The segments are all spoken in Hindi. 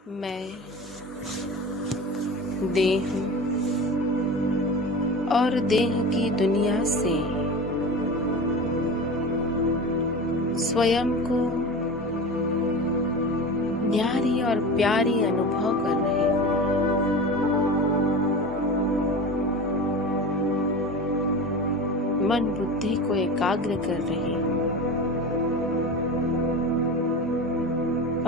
मैं देह और देह की दुनिया से स्वयं को न्यारी और प्यारी अनुभव कर रहे हैं। मन बुद्धि को एकाग्र कर रहे हैं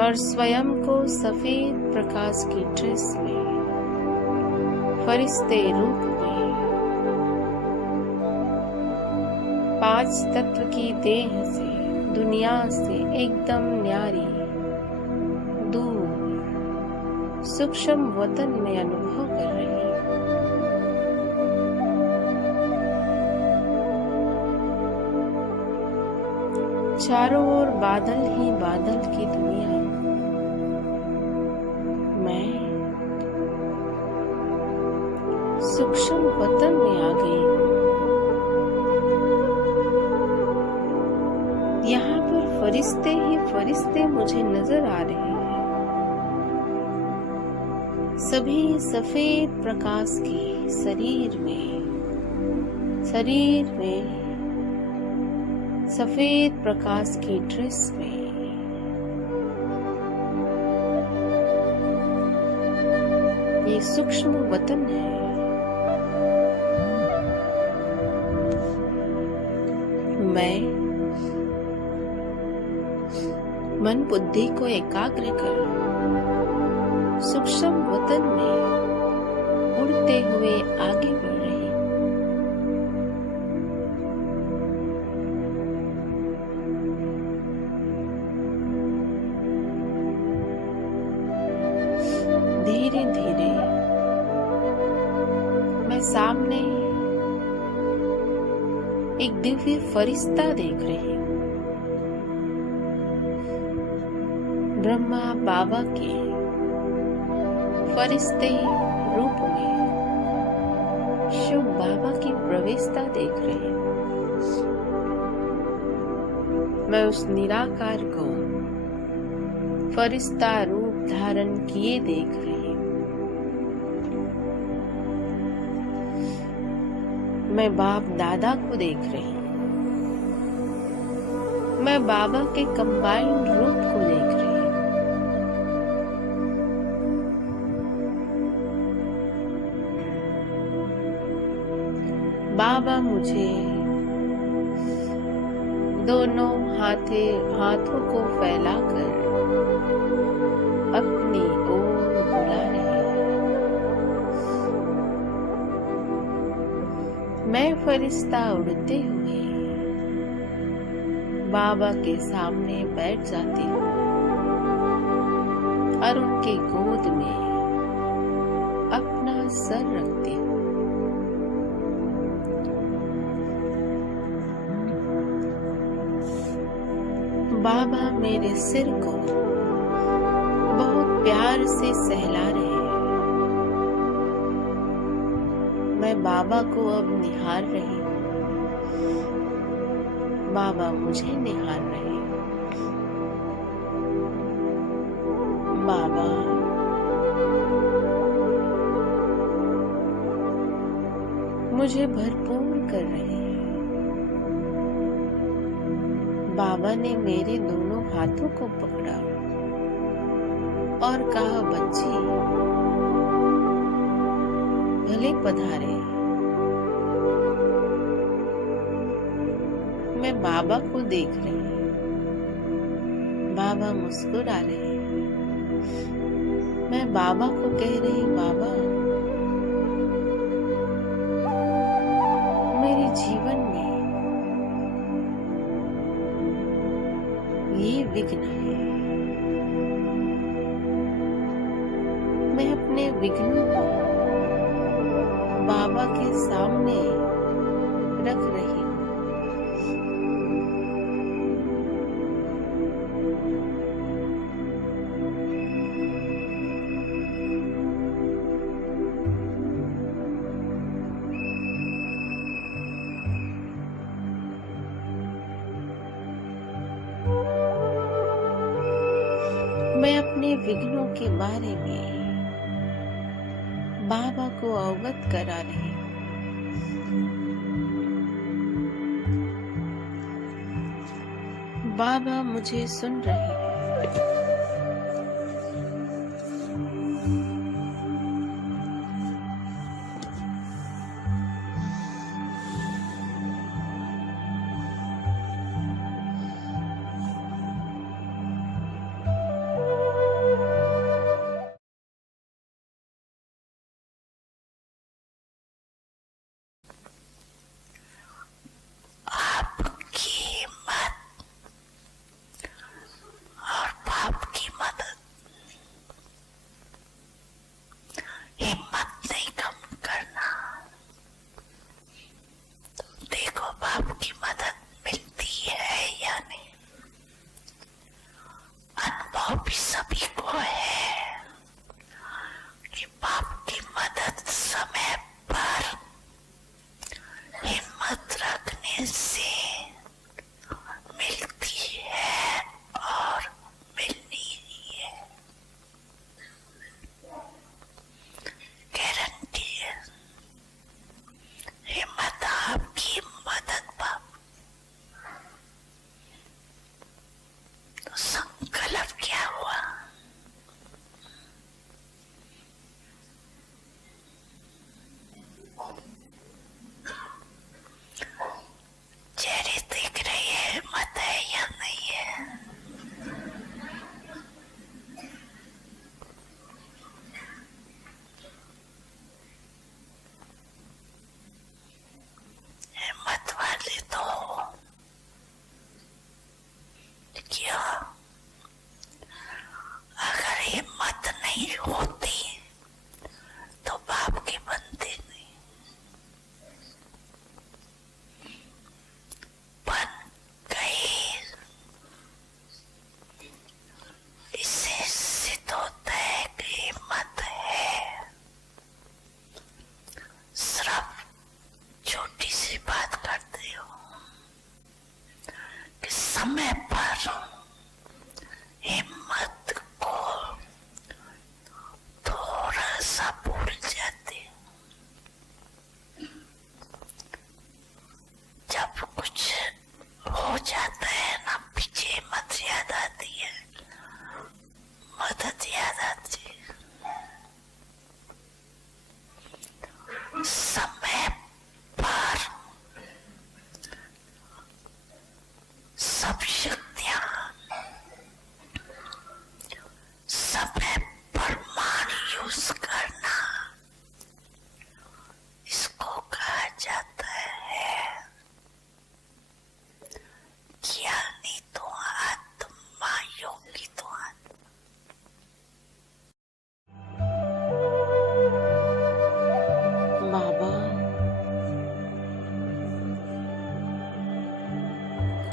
और स्वयं को सफेद प्रकाश की ड्रेस में फरिश्ते रूप में 5 तत्व की देह से दुनिया से एकदम न्यारी दूर सूक्ष्म वतन में अनुभव कर रही है। चारों ओर बादल ही बादल की दुनिया। मैं सूक्ष्म वतन में आ गई हूँ। यहाँ पर फरिश्ते ही फरिश्ते मुझे नजर आ रहे हैं। सभी सफेद प्रकाश के शरीर में सफेद प्रकाश की ड्रेस में ये सूक्ष्म वतन है। मैं मन बुद्धि को एकाग्र कर सूक्ष्म वतन में उड़ते हुए आगे बढ़ रही। धीरे धीरे मैं सामने एक दिव्य फरिश्ता देख रही हूँ। ब्रह्मा बाबा के फरिश्ते रूप में शिव बाबा की प्रवेशता देख रही हूँ। मैं उस निराकार को फरिश्ता रूप धारण किए देख रही हूँ। मैं बाप दादा को देख रही हूँ। मैं बाबा के कंबाइंड रूप को देख रही हूँ। बाबा मुझे दोनों हाथों को फैलाकर अपनी ओर बुला रहे हैं। मैं फरिश्ता उड़ते हुए बाबा के सामने बैठ जाती हूँ और उनके गोद में अपना सर रखती हूँ। बाबा मेरे सिर को बहुत प्यार से सहला रहे हैं। मैं बाबा को अब निहार रही हूँ। बाबा मुझे निहार रहे हैं। बाबा मुझे भरपूर कर रहे हैं। बाबा ने मेरे दोनों हाथों को पकड़ा और कहा, बच्ची भले पधारे। मैं बाबा को देख रही हूँ। बाबा मुस्कुरा रहे हैं। मैं बाबा को कह रही, बाबा मेरे जीवन में ये विघ्न है। मैं अपने विघ्नों को बाबा के सामने रख रही हूँ। मैं अपने विघ्नों के बारे में बाबा को अवगत करा रहे हैं। बाबा मुझे सुन रहे हैं।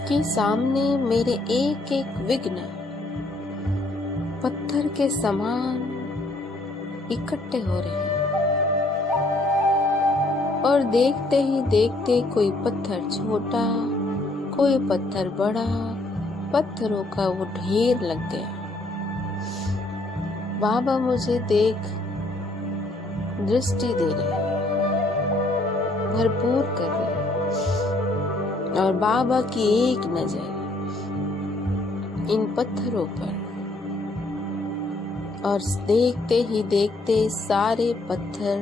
के सामने मेरे एक एक विघ्न पत्थर के समान इकट्ठे हो रहे हैं और देखते ही देखते कोई पत्थर छोटा, कोई पत्थर बड़ा, पत्थरों का वो ढेर लग गया। बाबा मुझे देख दृष्टि दे रहे हैं, भरपूर कर रहे हैं और बाबा की एक नजर इन पत्थरों पर और देखते ही देखते सारे पत्थर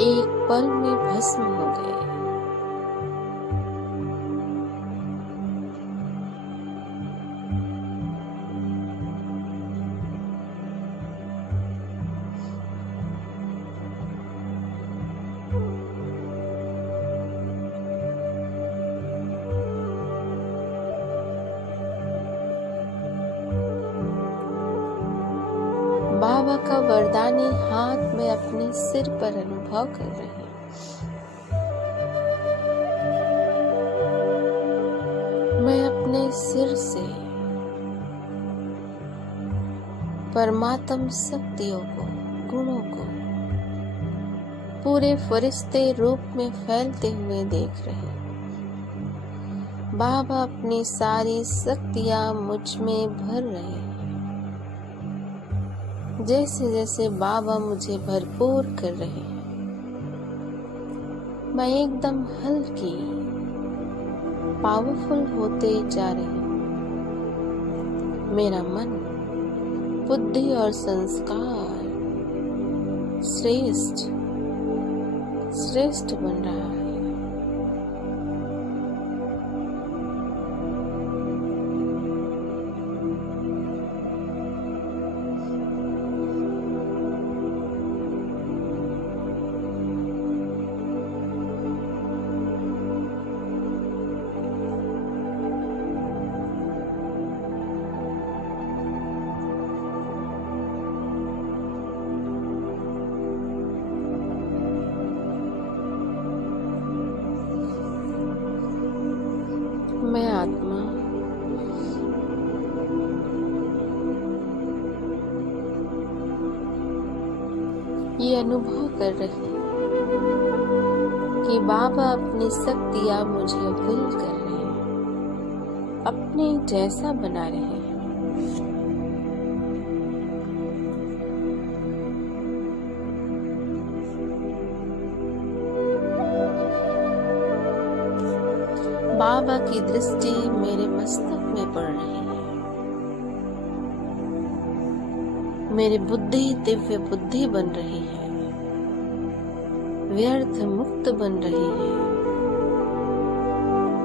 एक पल में भस्म हो गए। बाबा का वरदानी हाथ में अपने सिर पर अनुभव कर रहे हैं। मैं अपने सिर से परमात्म शक्तियों को, गुणों को पूरे फरिश्ते रूप में फैलते हुए देख रहे हैं। बाबा अपनी सारी शक्तियां मुझ में भर रहे हैं। जैसे जैसे बाबा मुझे भरपूर कर रहे हैं, मैं एकदम हल्की पावरफुल होते जा रही हूँ। मेरा मन, बुद्धि और संस्कार श्रेष्ठ श्रेष्ठ बन रहा है। मैं आत्मा ये अनुभव कर रही कि बाबा अपनी शक्तियाँ मुझे अविल कर रहे हैं, अपने जैसा बना रहे हैं। बाबा की दृष्टि मेरे मस्तक में पड़ रही है। मेरी बुद्धि दिव्य बुद्धि बन रही है, व्यर्थ मुक्त बन रही है।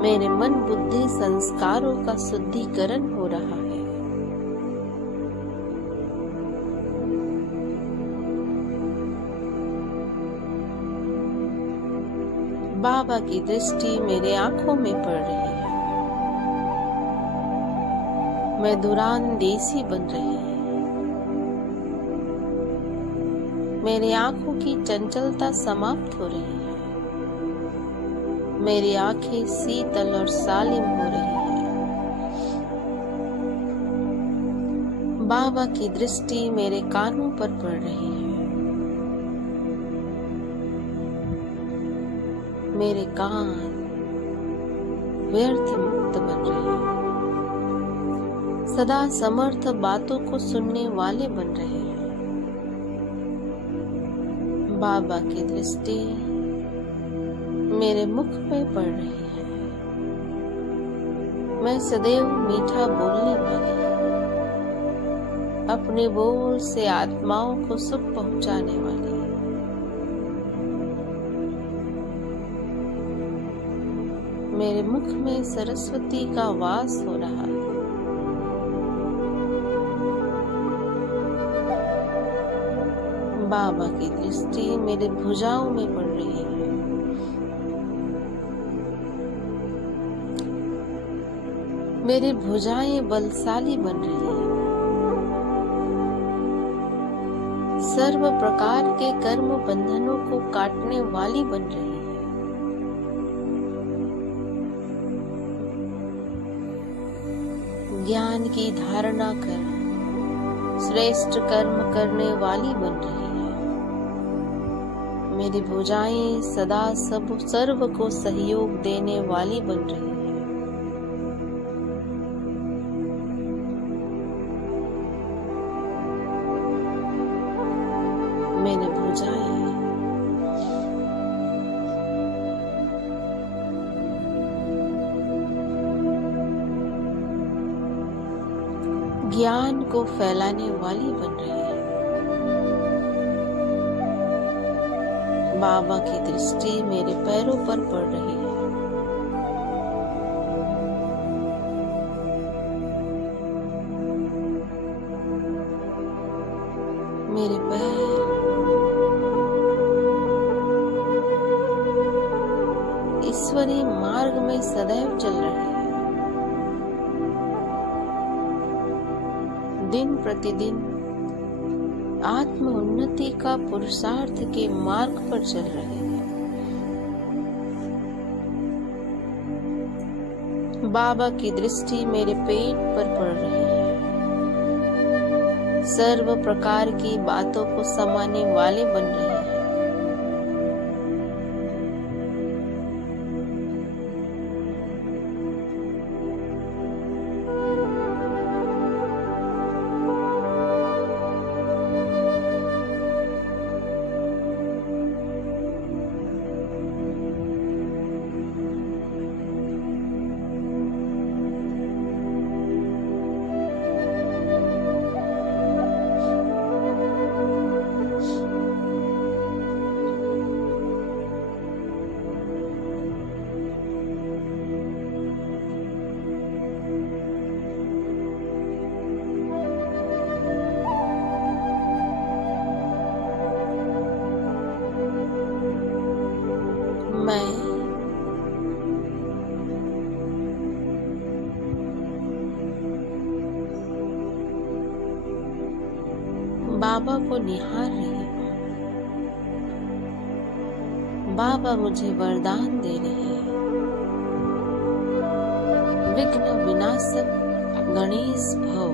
मेरे मन बुद्धि संस्कारों का शुद्धिकरण हो रहा है। बाबा की दृष्टि मेरे आंखों में पड़ रही है। मैं दूरांदेशी बन रही है। मेरी आंखों की चंचलता समाप्त हो रही है। मेरी आंखें शीतल और सालिम हो रही है। बाबा की दृष्टि मेरे कानों पर पड़ रही है। मेरे कान व्यर्थ मुक्त बन रहे हैं, सदा समर्थ बातों को सुनने वाले बन रहे हैं। बाबा की दृष्टि मेरे मुख में पड़ रही है। मैं सदैव मीठा बोलने वाली, अपने बोल से आत्माओं को सुख पहुंचाने वाली। मेरे मुख में सरस्वती का वास हो रहा है। बाबा की दृष्टि मेरे भुजाओं में पड़ रही है। मेरी भुजाएं बलशाली बन रही हैं। सर्व प्रकार के कर्म बंधनों को काटने वाली बन रही है। ज्ञान की धारणा कर श्रेष्ठ कर्म करने वाली बन रही है। मेरी भुजाएं सदा सब सर्व को सहयोग देने वाली बन रही है। मेरी भुजाएं ज्ञान को फैलाने वाली बन रही है। बाबा की दृष्टि मेरे पैरों पर पड़ रही है। मेरे पैर ईश्वरीय मार्ग में सदैव चल रहे हैं। दिन प्रतिदिन आत्म उन्नति का पुरुषार्थ के मार्ग पर चल रहे हैं। बाबा की दृष्टि मेरे पेट पर पड़ रही है। सर्व प्रकार की बातों को समाने वाले बन रहे हैं। बाबा को निहार रही हूँ। बाबा मुझे वरदान दे रहे हैं। विघ्न विनाशक गणेश भव,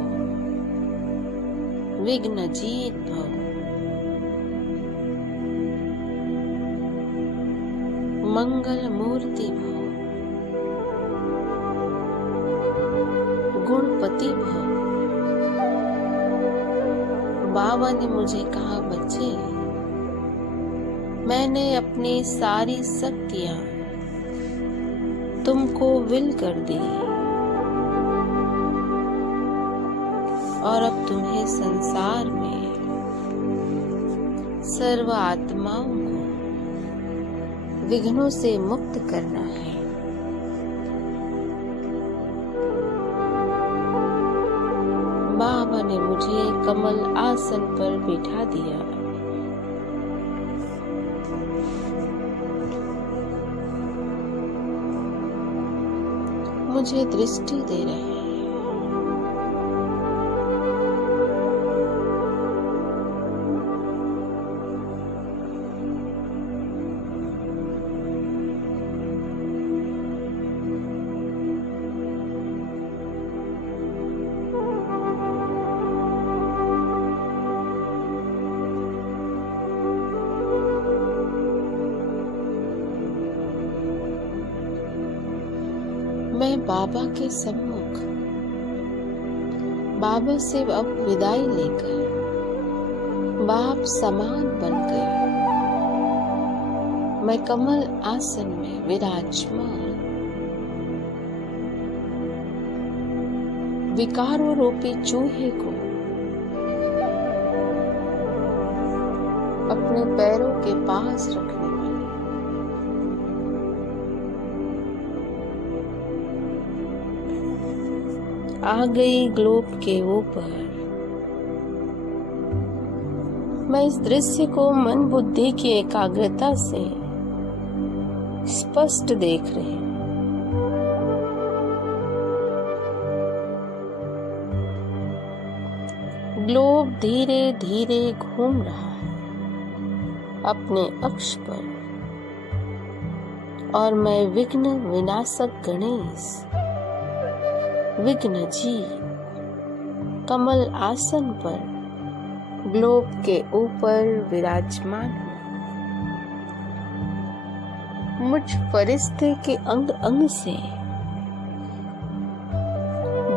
विघ्न जीत भव। मंगल मूर्ति भव, गुणपति भव। बाबा ने मुझे कहा, बच्चे, मैंने अपनी सारी शक्तियां तुमको विल कर दी और अब तुम्हें संसार में सर्व आत्माओं को विघ्नों से मुक्त करना है। बाबा ने मुझे कमल आसन पर बिठा दिया। मुझे दृष्टि दे रहे हैं। मैं बाबा के सम्मुख बाबा से अब विदाई लेकर बाप समान बनकर मैं कमल आसन में विराजमान विकारों रूपी चूहे को अपने पैरों के पास रखने आ गई ग्लोब के ऊपर। मैं इस दृश्य को मन बुद्धि की एकाग्रता से स्पष्ट देख रही हूं। ग्लोब धीरे धीरे घूम रहा है अपने अक्ष पर और मैं विघ्न विनाशक गणेश विघ्न जी कमल आसन पर ग्लोब के ऊपर विराजमान हूं। मुझ फरिश्ते के अंग अंग से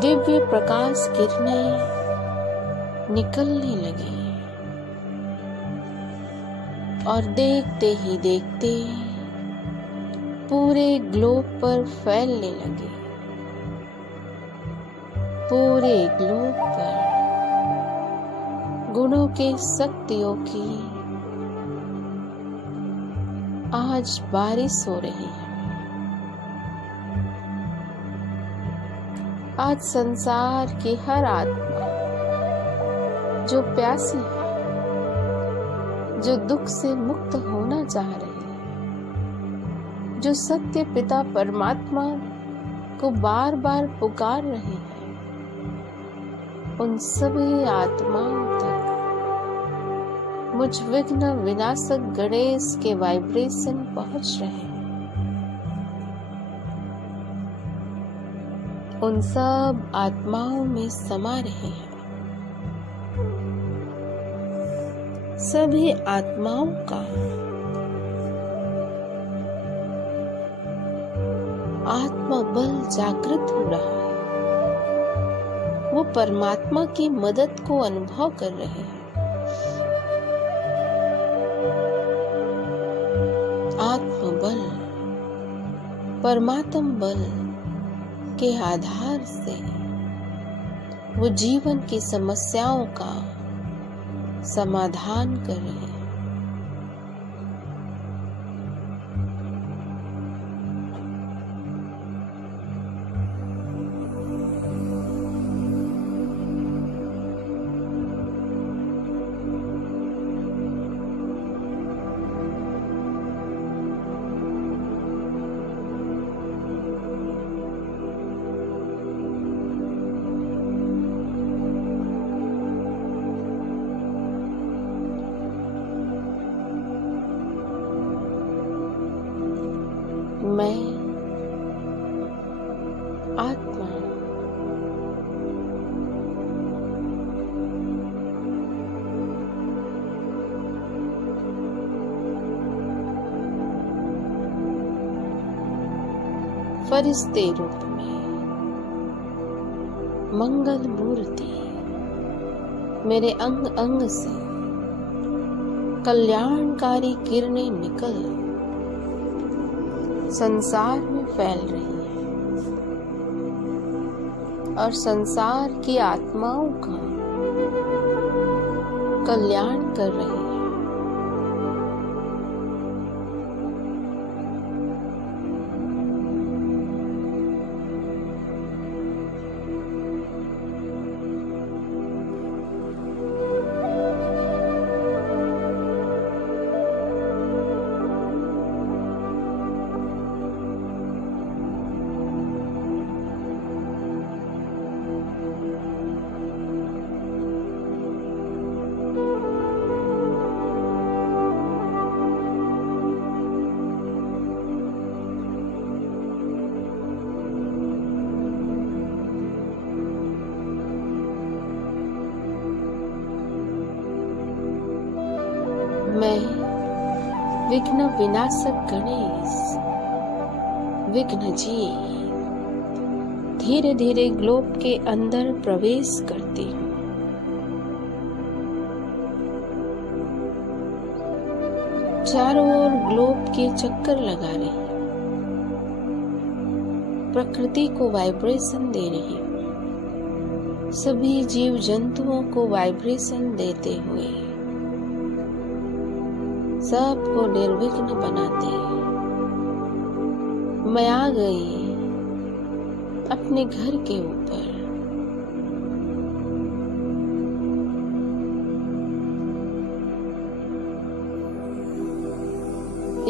दिव्य प्रकाश किरणें निकलने लगी और देखते ही देखते पूरे ग्लोब पर फैलने लगे। पूरे ग्लोब पर गुणों के शक्तियों की आज बारिश हो रही है। आज संसार की हर आत्मा जो प्यासी है, जो दुख से मुक्त होना चाह रही है, जो सत्य पिता परमात्मा को बार बार पुकार रही है, उन सभी आत्माओं तक मुझ विघ्न विनाशक गणेश के वाइब्रेशन पहुंच रहे हैं। उन सब आत्माओं में समा रहे हैं। सभी आत्माओं का आत्मबल जागृत हो रहा है। वो परमात्मा की मदद को अनुभव कर रहे हैं। आत्मबल परमात्म बल के आधार से वो जीवन की समस्याओं का समाधान कर रहे हैं। फरिश्ते रूप में मंगल मूर्ति मेरे अंग अंग से कल्याणकारी किरणें निकल संसार में फैल रही है और संसार की आत्माओं का कल्याण कर रही है। मैं विघ्न विनाशक गणेश विघ्न जी धीरे धीरे ग्लोब के अंदर प्रवेश करती हूँ। चारों ओर ग्लोब के चक्कर लगा रही हूँ, प्रकृति को वाइब्रेशन दे रही हूँ, सभी जीव जंतुओं को वाइब्रेशन देते हुए सबको निर्विघ्न बनाते मैं आ गई अपने घर के ऊपर।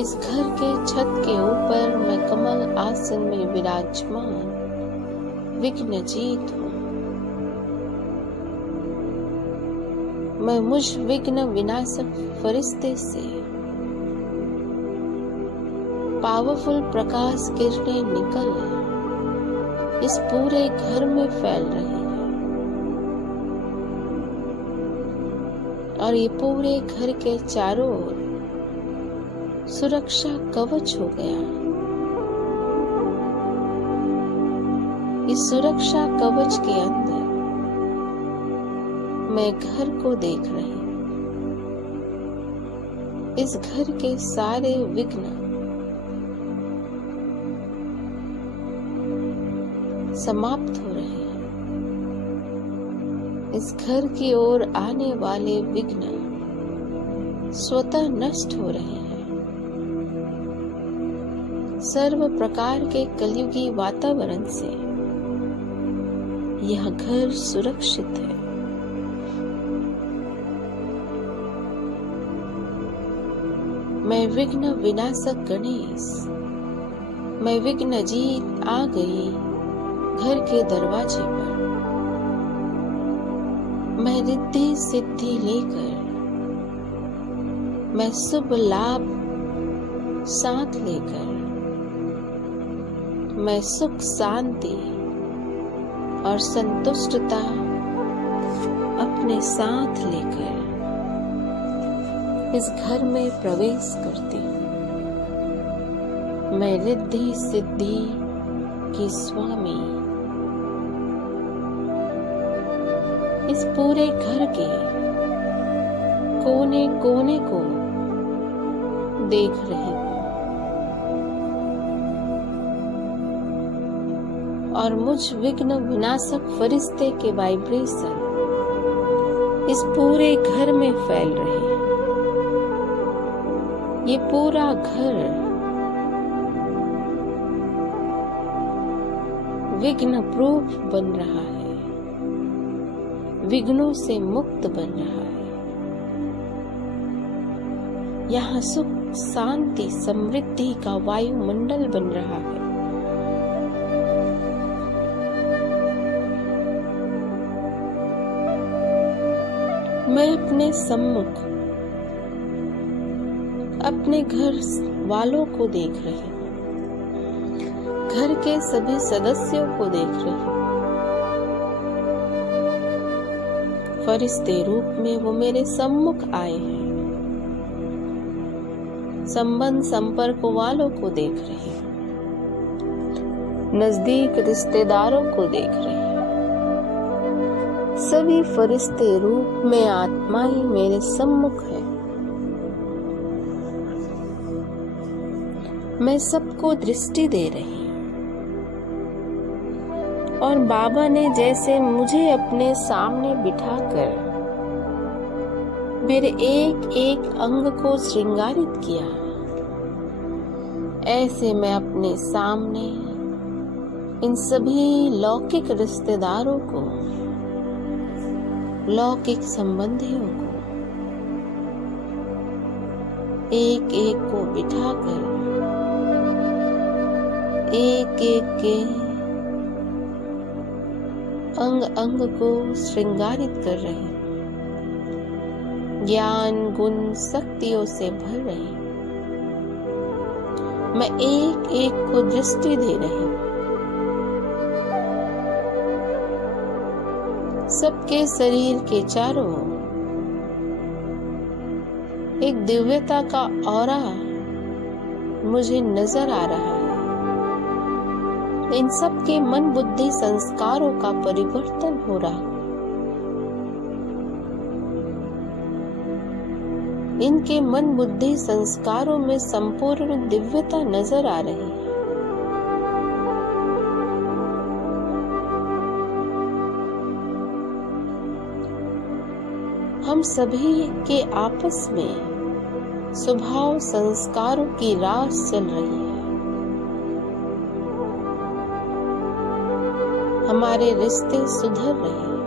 इस घर के छत के ऊपर मैं कमल आसन में विराजमान विघ्नजीत हूँ। मैं मुझ विघ्न विनाशक फरिश्ते से पावरफुल प्रकाश किरणें निकल इस पूरे घर में फैल रही है और ये पूरे घर के चारों ओर सुरक्षा कवच हो गया। इस सुरक्षा कवच के अंदर मैं घर को देख रही हूँ। इस घर के सारे विघ्न समाप्त हो रहे हैं। इस घर की ओर आने वाले विघ्न स्वतः नष्ट हो रहे हैं। सर्व प्रकार के कलयुगी वातावरण से यह घर सुरक्षित है। मैं विघ्न विनाशक गणेश मैं विघ्नजीत आ गई घर के दरवाजे पर। मैं रिद्धि सिद्धि लेकर मैं शुभ लाभ साथ लेकर मैं सुख शांति और संतुष्टता अपने साथ लेकर इस घर में प्रवेश करती हूँ। मैं रिद्धि सिद्धि की स्वामी इस पूरे घर के कोने कोने को देख रही हूँ और मुझ विघ्न विनाशक फरिश्ते के वाइब्रेशन इस पूरे घर में फैल रहे हैं। ये पूरा घर विघ्न प्रूफ बन रहा है, विघ्नों से मुक्त बन रहा है। यहाँ सुख शांति समृद्धि का वायुमंडल बन रहा है। मैं अपने सम्मुख अपने घर वालों को देख रही हूँ, घर के सभी सदस्यों को देख रही हूँ। फरिश्ते रूप में वो मेरे सम्मुख आए हैं। संबंध संपर्क वालों को देख रही हूँ। नजदीक रिश्तेदारों को देख रहे हैं। सभी फरिश्ते रूप में आत्माएं मेरे सम्मुख है। मैं सबको दृष्टि दे रही हूँ और बाबा ने जैसे मुझे अपने सामने बिठाकर मेरे एक एक अंग को श्रृंगारित किया, ऐसे मैं अपने सामने इन सभी लौकिक रिश्तेदारों को, लौकिक संबंधियों को एक एक को बिठाकर एक एक के अंग अंग को श्रृंगारित कर रहे हैं, ज्ञान गुण शक्तियों से भर रहे हैं। मैं एक एक को दृष्टि दे रही हूँ। सबके शरीर के चारों ओर एक दिव्यता का ऑरा मुझे नजर आ रहा है। इन सब के मन बुद्धि संस्कारों का परिवर्तन हो रहा है। इनके मन बुद्धि संस्कारों में संपूर्ण दिव्यता नजर आ रही है। हम सभी के आपस में स्वभाव संस्कारों की रास चल रही है। हमारे रिश्ते सुधर रहे हैं,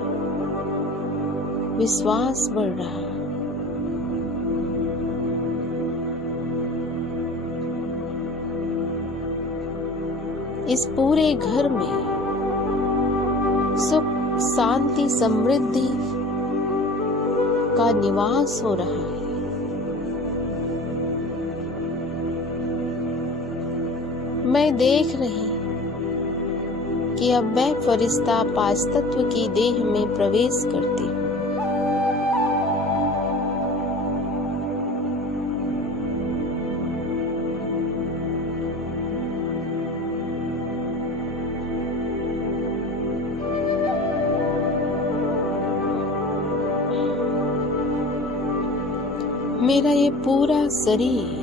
विश्वास बढ़ रहा है। इस पूरे घर में सुख शांति समृद्धि का निवास हो रहा है। मैं देख रही कि अब मैं फरिश्ता पांच तत्व की देह में प्रवेश करती हूँ। मेरा ये पूरा शरीर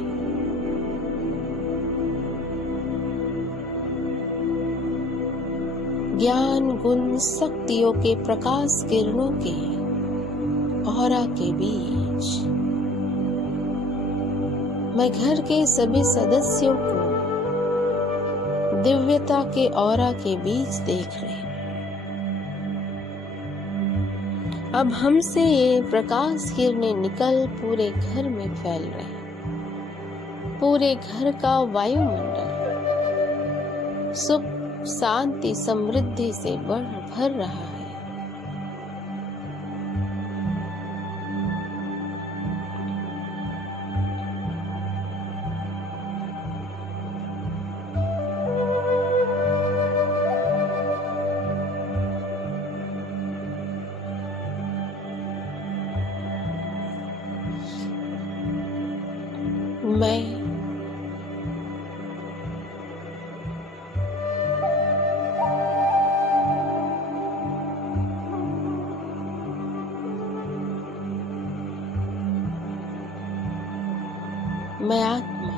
ज्ञान गुण शक्तियों के प्रकाश किरणों के ऑरा के बीच, मैं घर के सभी सदस्यों को दिव्यता के ऑरा के बीच देख रही हूँ। अब हमसे ये प्रकाश किरणें निकल पूरे घर में फैल रहे हैं। पूरे घर का वायुमंडल सुख शांति समृद्धि से भर रहा है। मैं आत्मा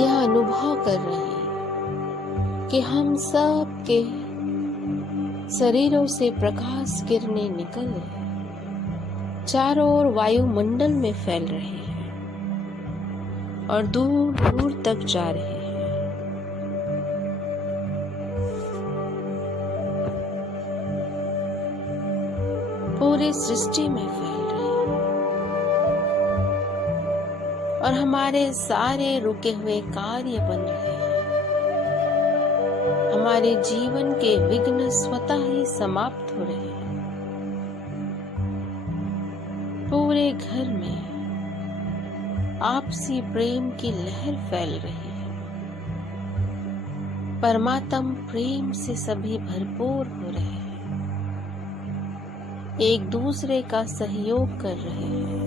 यह अनुभव कर रहे हैं कि हम सब के शरीरों से प्रकाश किरणें निकल चारों ओर वायुमंडल में फैल रहे हैं और दूर दूर तक जा रहे हैं। पूरी सृष्टि में फैल रहे हैं और हमारे सारे रुके हुए कार्य बन रहे हैं। हमारे जीवन के विघ्न स्वतः ही समाप्त हो रहे हैं। पूरे घर में आपसी प्रेम की लहर फैल रही है। परमात्म प्रेम से सभी भरपूर हो रहे हैं, एक दूसरे का सहयोग कर रहे हैं,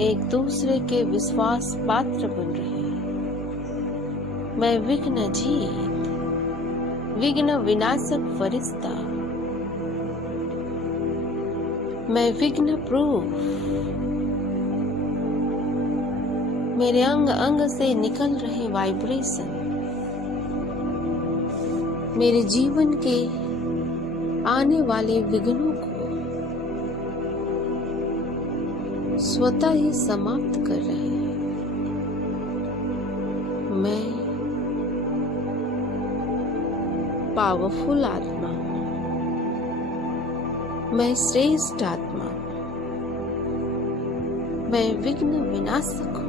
एक दूसरे के विश्वास पात्र बन रहे हैं। मैं विघ्न जीत, विघ्न विनाशक फरिश्ता, मैं विघ्न प्रूफ, मेरे अंग अंग से निकल रहे वाइब्रेशन मेरे जीवन के आने वाले विघ्नों को स्वतः ही समाप्त कर रहे हैं। मैं पावरफुल आत्मा हूँ, मैं श्रेष्ठ आत्मा हूँ, मैं विघ्न विनाशक हूँ,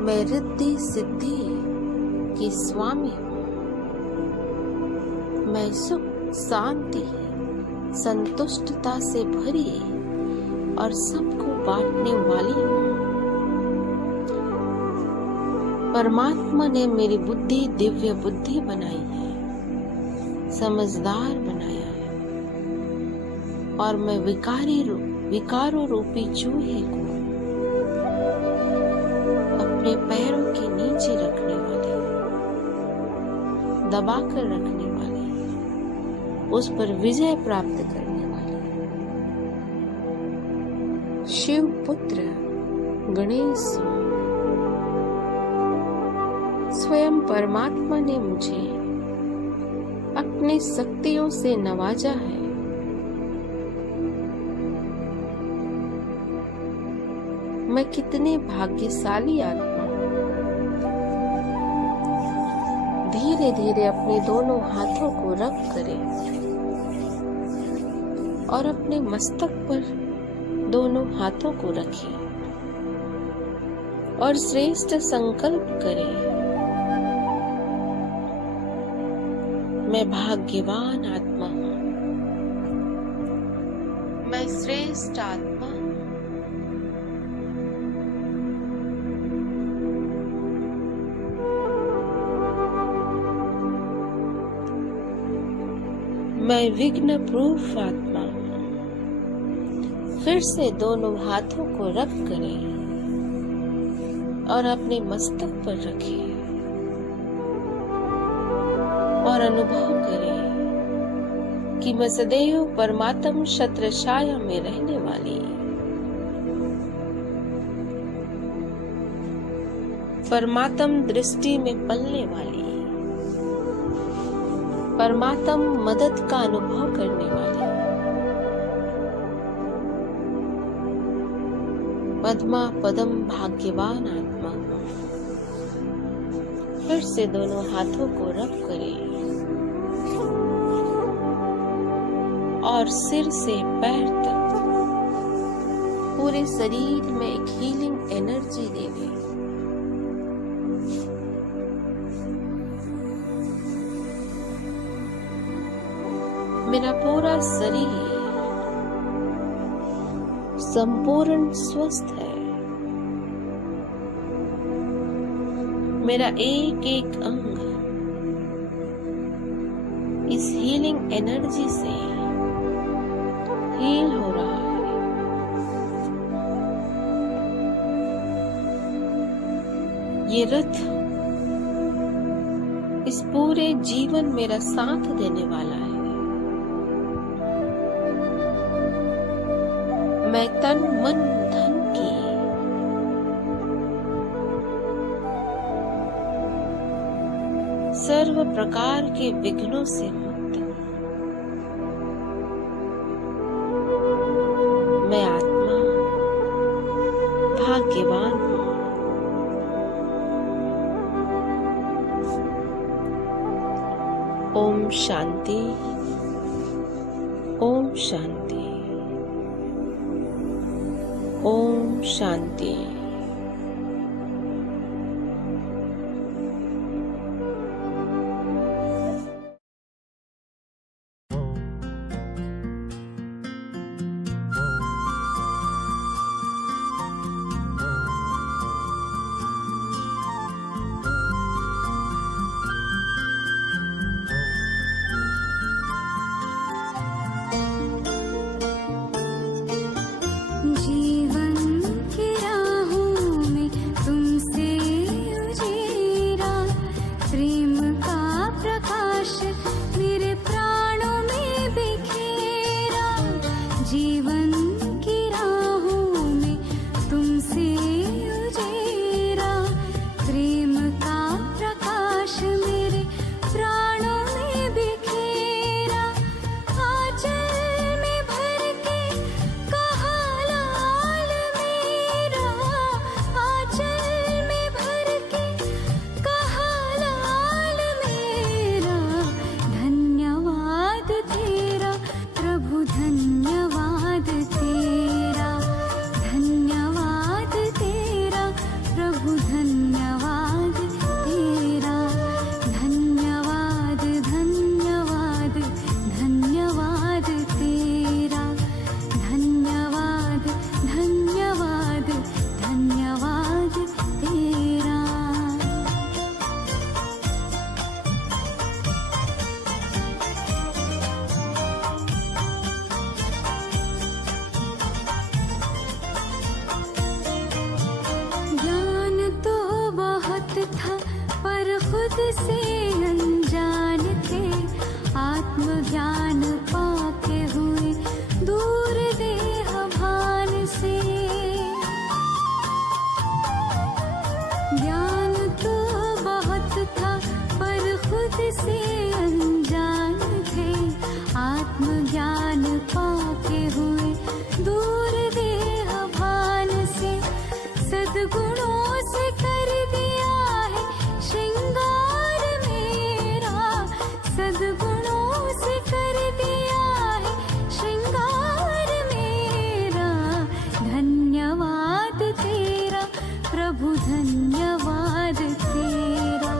मैं रिद्धि सिद्धि की स्वामी हूँ, मैं सुख शांति संतुष्टता से भरी और सबको बांटने वाली हूँ। परमात्मा ने मेरी बुद्धि दिव्य बुद्धि बनाई है, समझदार बनाया है, और मैं विकारों रूपी चूहे को अपने पैरों के नीचे रखने वाली, दबाकर रखने वाली, उस पर विजय प्राप्त करने वाली शिव पुत्र गणेश हूं। स्वयं परमात्मा ने मुझे अपनी शक्तियों से नवाजा है। मैं कितनी भाग्यशाली आत्मा हूं। धीरे धीरे अपने दोनों हाथों को रख करें और अपने मस्तक पर दोनों हाथों को रखें और श्रेष्ठ संकल्प करें। मैं भाग्यवान आत्मा हूँ, मैं श्रेष्ठ आत्मा हूँ, मैं विघ्न प्रूफ आत्मा हूँ। फिर से दोनों हाथों को रख करें और अपने मस्तक पर रखें और अनुभव करें कि मैं सदैव परमात्म छत्रछाया में रहने वाली, परमात्म दृष्टि में पलने वाली, परमात्म मदद का अनुभव करने वाली, पद्मा पदम भाग्यवान आत्मा हूँ। फिर से दोनों हाथों को रख करें और सिर से पैर तक पूरे शरीर में एक हीलिंग एनर्जी देवे। मेरा पूरा शरीर संपूर्ण स्वस्थ है। मेरा एक एक अंग इस हीलिंग एनर्जी से हील हो रहा है। ये रथ इस पूरे जीवन मेरा साथ देने वाला है। मैं तन मन धन की सर्व प्रकार के विघ्नों से मुक्त हूँ। मैं आत्मा भाग्यवान हूँ। ओम शांति, ओम शांति, ओम शांति। से अनजान थे, आत्मज्ञान पाके हुए दूर देह भान से। ज्ञान तो बहुत था पर खुद से अनजान थे, आत्मज्ञान पाके हुए दूर देह भान से। सद्गुणों से कर दिया है श्रृंगार मेरा, सद्गुणों से कर दिया है श्रृंगार मेरा। धन्यवाद तेरा प्रभु, धन्यवाद तेरा,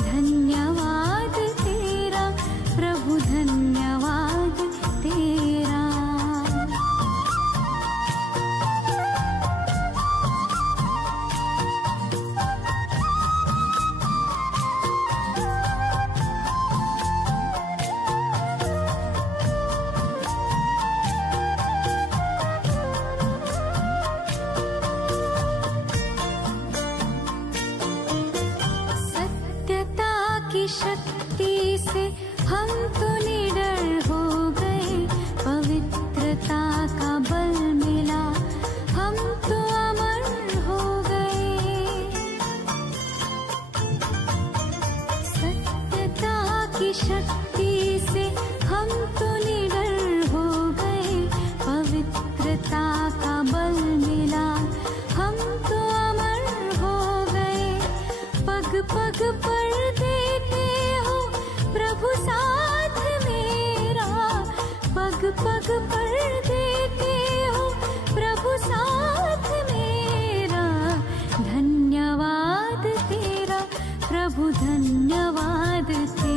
धन्यवाद तेरा प्रभु, धन्यवाद तेरा। सत्यता की शक्ति से हम तो निडर हो गए, पवित्रता का बल मिला हम तो अमर हो गए। सत्यता की शक्ति से हम तो निडर हो गए, पवित्रता का बल मिला हम तो अमर हो गए। पग पग पर देते हो प्रभु साथ मेरा, पग पग पर देते हो प्रभु साथ मेरा। धन्यवाद तेरा प्रभु, धन्यवाद तेरा।